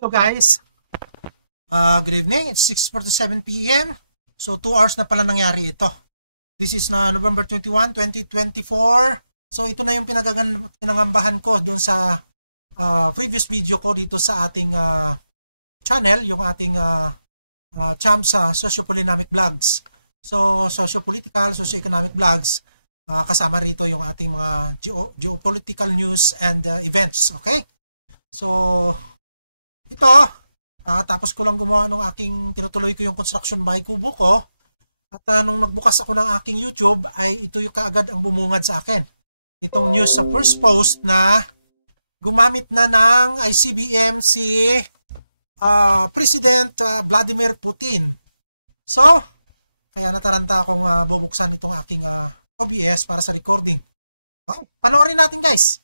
Hello guys, good evening. It's 6:47 p.m. So 2 hours na pala nangyari ito. This is na November 21, 2024. So ito na yung pinangambahan ko doon sa previous video ko dito sa ating channel, yung ating champ sa Sociopolinomic Vlogs. So sociopolitical, socioeconomic vlogs, kasama rito yung ating mga geopolitical news and events. Okay? So ito, tapos ko lang gumawa ng aking, tinutuloy ko yung construction bahay kubo ko. At nung nagbukas ako ng aking YouTube, ay ito yung kaagad ang bumungad sa akin. Itong news sa first post na gumamit na ng ICBM si President Vladimir Putin. So, kaya nataranta akong bubuksan itong aking OBS para sa recording. Okay, panoorin natin guys.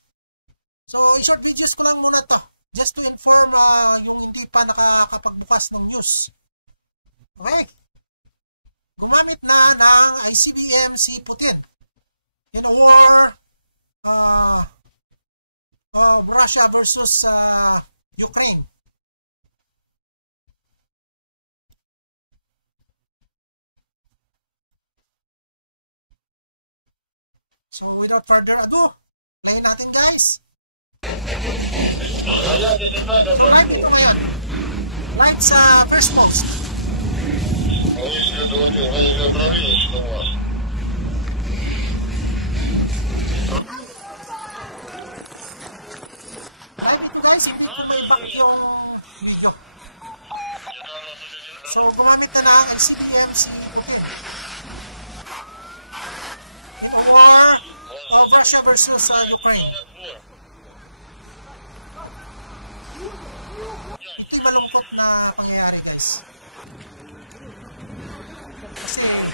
So, short videos ko lang muna to. Just to inform yung hindi pa nakakapagbukas ng news. Okay? Gumamit na ng ICBM si Putin in a war of Russia versus Ukraine. So without further ado, play natin guys. So live ito ngayon. Live sa first post. Live ito guys, hindi ko may back yung video. So gumamit na ng ICBM si Putin in a war of Russia versus Ukraine. Ito'y malungkot na pangyayari guys. Kasi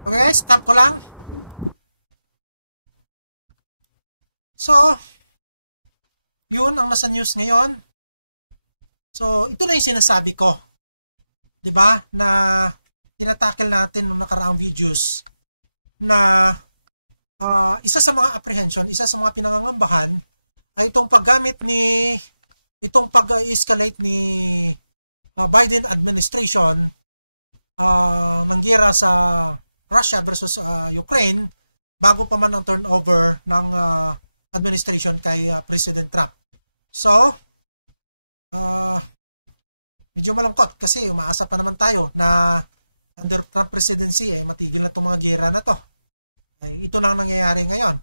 okay guys, stop ko lang. So, yun ang nasa news ngayon. So, ito na yung sinasabi ko. 'Di ba? Na tinatakil natin nung nakaraang videos na isa sa mga apprehension, isa sa mga pinangangambahan ay itong pag-escalate ni Biden administration ng giyera sa Russia versus Ukraine bago pa man ang turnover ng administration kay President Trump. So, medyo malungkot kasi umaasa pa naman tayo na under Trump presidency matigil na itong mga giyera na to. Ito na ang nangyayari ngayon.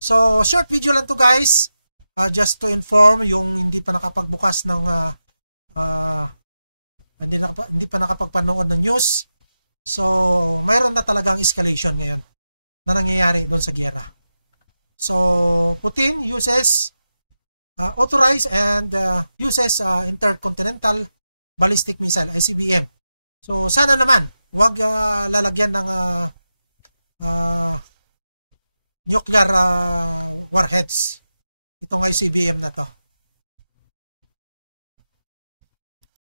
So, short video lang to guys. Just to inform yung hindi pa nakapagbukas ng hindi pa nakapagpanood ng news. So, mayroon na talagang escalation ngayon na nangyayari doon sa giyera. So, Putin uses authorized and uses intercontinental ballistic missile, ICBM. So, sana naman, huwag lalagyan ng nuclear warheads itong ICBM na to.